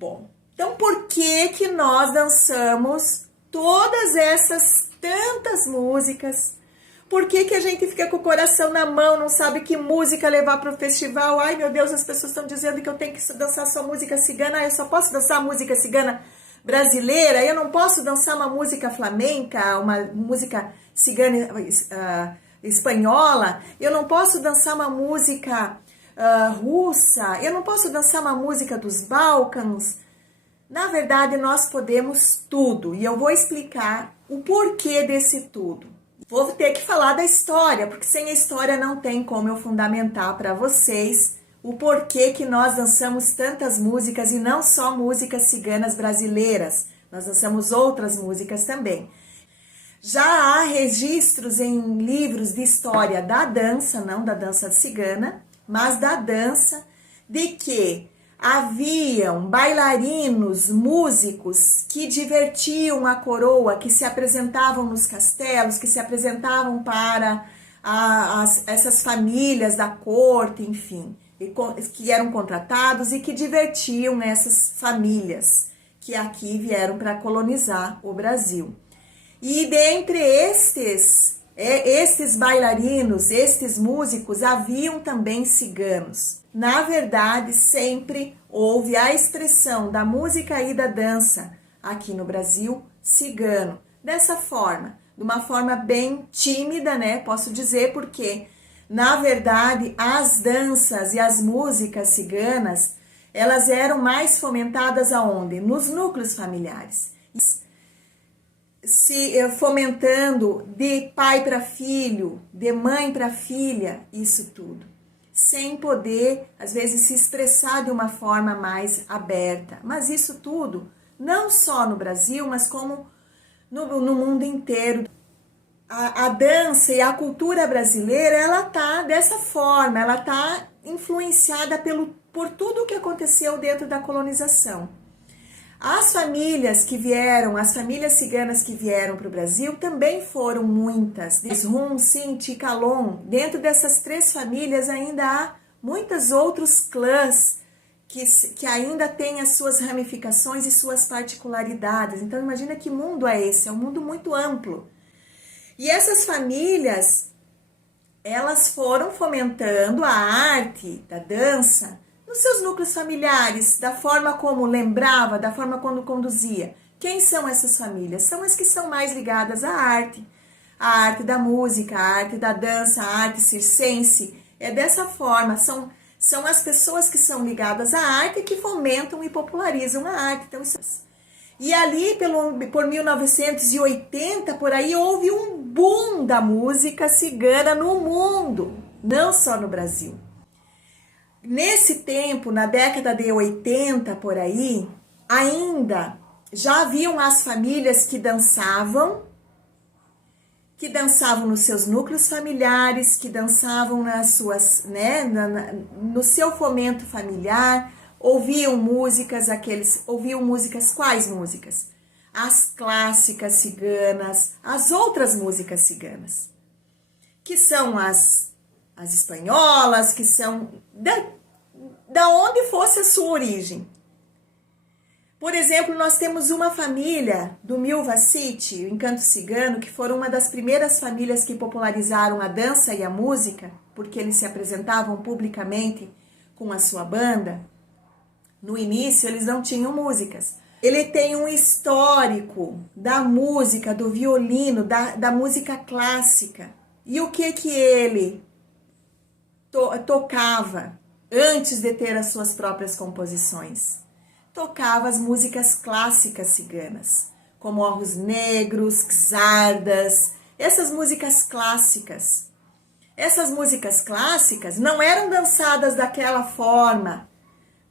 Bom, então por que nós dançamos todas essas tantas músicas? Por que a gente fica com o coração na mão, não sabe que música levar para o festival? Ai, meu Deus, as pessoas estão dizendo que eu tenho que dançar só música cigana. Eu só posso dançar música cigana brasileira? Eu não posso dançar uma música flamenca, uma música cigana espanhola? Eu não posso dançar uma música russa? Eu não posso dançar uma música dos Balcãs? Na verdade, nós podemos tudo. E eu vou explicar o porquê desse tudo. Vou ter que falar da história, porque sem a história não tem como eu fundamentar para vocês o porquê que nós dançamos tantas músicas e não só músicas ciganas brasileiras. Nós dançamos outras músicas também. Já há registros em livros de história da dança, não da dança cigana, mas da dança, de que haviam bailarinos, músicos que divertiam a coroa, que se apresentavam nos castelos, que se apresentavam para essas famílias da corte, enfim, que eram contratados e que divertiam essas famílias que aqui vieram para colonizar o Brasil. E dentre estes bailarinos, estes músicos, haviam também ciganos. Na verdade, sempre houve a expressão da música e da dança aqui no Brasil, cigano. Dessa forma, de uma forma bem tímida, né? Posso dizer, porque, na verdade, as danças e as músicas ciganas, elas eram mais fomentadas aonde? Nos núcleos familiares. Se fomentando de pai para filho, de mãe para filha, isso tudo, sem poder, às vezes, se expressar de uma forma mais aberta. Mas isso tudo, não só no Brasil, mas como no mundo inteiro. A dança e a cultura brasileira, ela tá dessa forma, ela tá influenciada por tudo o que aconteceu dentro da colonização. As famílias que vieram, as famílias ciganas que vieram para o Brasil também foram muitas. Rum, Sinti, Calon. Dentro dessas três famílias ainda há muitos outros clãs que ainda têm as suas ramificações e suas particularidades. Então imagina que mundo é esse, é um mundo muito amplo. E essas famílias, elas foram fomentando a arte da dança nos seus núcleos familiares, da forma como lembrava, da forma como conduzia. Quem são essas famílias? São as que são mais ligadas à arte da música, a arte da dança, a arte circense. É dessa forma, são as pessoas que são ligadas à arte que fomentam e popularizam a arte. Então, e ali, por 1980, por aí, houve um boom da música cigana no mundo, não só no Brasil. Nesse tempo, na década de 80, por aí, ainda já haviam as famílias que dançavam nos seus núcleos familiares, que dançavam nas suas, né, no seu fomento familiar, ouviam músicas, quais músicas? As clássicas ciganas, as outras músicas ciganas, que são as espanholas, que são da onde fosse a sua origem. Por exemplo, nós temos uma família do Milva City, o Encanto Cigano, que foram uma das primeiras famílias que popularizaram a dança e a música, porque eles se apresentavam publicamente com a sua banda. No início, eles não tinham músicas. Ele tem um histórico da música, do violino, da música clássica. E o que ele tocava antes de ter as suas próprias composições? Tocava as músicas clássicas ciganas, como Orros Negros, Czardas, essas músicas clássicas. Essas músicas clássicas não eram dançadas daquela forma,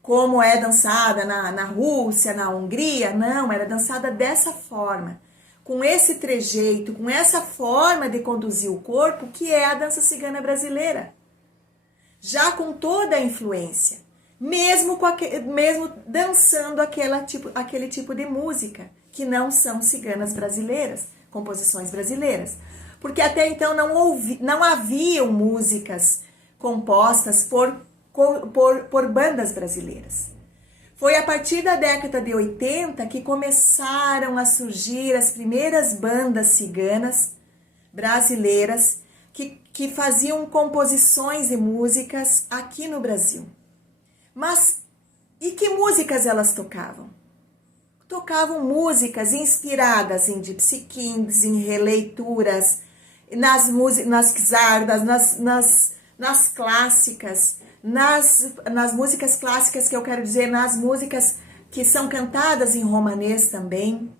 como é dançada na Rússia, na Hungria, não, era dançada dessa forma, com esse trejeito, com essa forma de conduzir o corpo, que é a dança cigana brasileira. Já com toda a influência, mesmo dançando aquele tipo de música, que não são ciganas brasileiras, composições brasileiras. Porque até então não haviam músicas compostas por bandas brasileiras. Foi a partir da década de 80 que começaram a surgir as primeiras bandas ciganas brasileiras que faziam composições de músicas aqui no Brasil. Mas e que músicas elas tocavam? Tocavam músicas inspiradas em Gypsy Kings, em releituras, nas czardas, nas clássicas, nas músicas clássicas, que eu quero dizer, nas músicas que são cantadas em romanês também.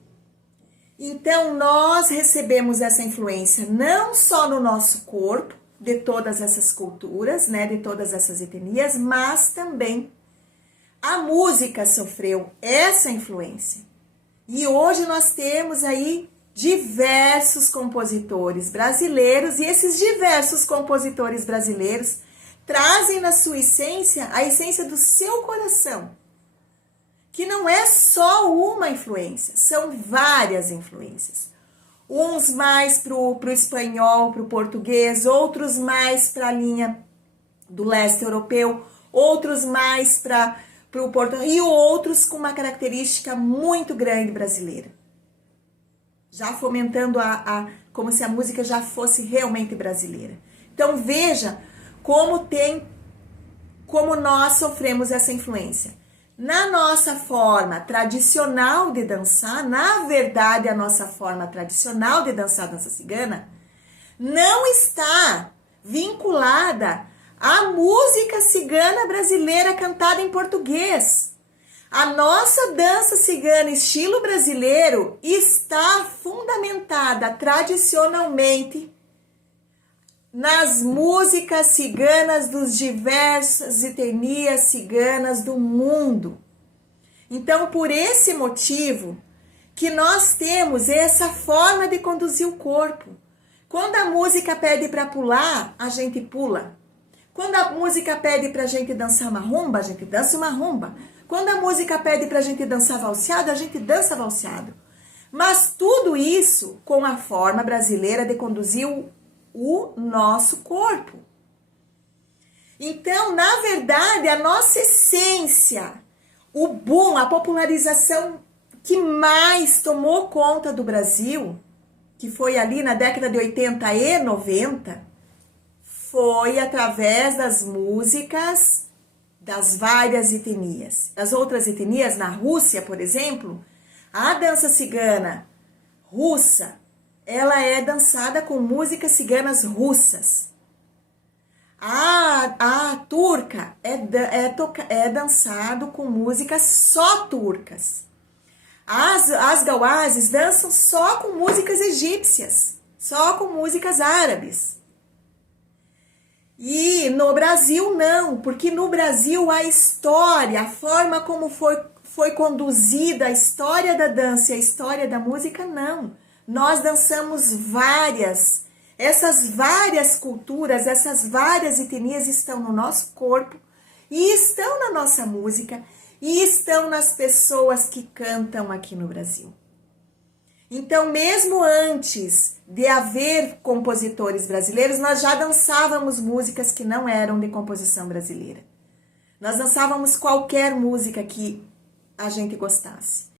Então, nós recebemos essa influência não só no nosso corpo, de todas essas culturas, né, de todas essas etnias, mas também a música sofreu essa influência. E hoje nós temos aí diversos compositores brasileiros, e esses diversos compositores brasileiros trazem na sua essência a essência do seu coração, que não é só uma influência, são várias influências. Uns mais para o espanhol, para o português, outros mais para a linha do leste europeu, outros mais para o português, e outros com uma característica muito grande brasileira. Já fomentando como se a música já fosse realmente brasileira. Então veja como nós sofremos essa influência. Na nossa forma tradicional de dançar, na verdade a nossa forma tradicional de dançar a dança cigana não está vinculada à música cigana brasileira cantada em português. A nossa dança cigana estilo brasileiro está fundamentada tradicionalmente nas músicas ciganas dos diversas etnias ciganas do mundo. Então, por esse motivo que nós temos essa forma de conduzir o corpo. Quando a música pede para pular, a gente pula. Quando a música pede para a gente dançar uma rumba, a gente dança uma rumba. Quando a música pede para a gente dançar valseado, a gente dança valseado. Mas tudo isso com a forma brasileira de conduzir o nosso corpo. Então, na verdade, a nossa essência, o boom, a popularização que mais tomou conta do Brasil, que foi ali na década de 80 e 90, foi através das músicas das várias etnias. As outras etnias, na Rússia, por exemplo, a dança cigana russa, ela é dançada com músicas ciganas russas. A turca é dançado com músicas só turcas. As gauazes dançam só com músicas egípcias, só com músicas árabes. E no Brasil não, porque no Brasil a história, a forma como foi conduzida a história da dança e a história da música, não. Nós dançamos várias. Essas várias culturas, essas várias etnias estão no nosso corpo e estão na nossa música e estão nas pessoas que cantam aqui no Brasil. Então, mesmo antes de haver compositores brasileiros, nós já dançávamos músicas que não eram de composição brasileira. Nós dançávamos qualquer música que a gente gostasse.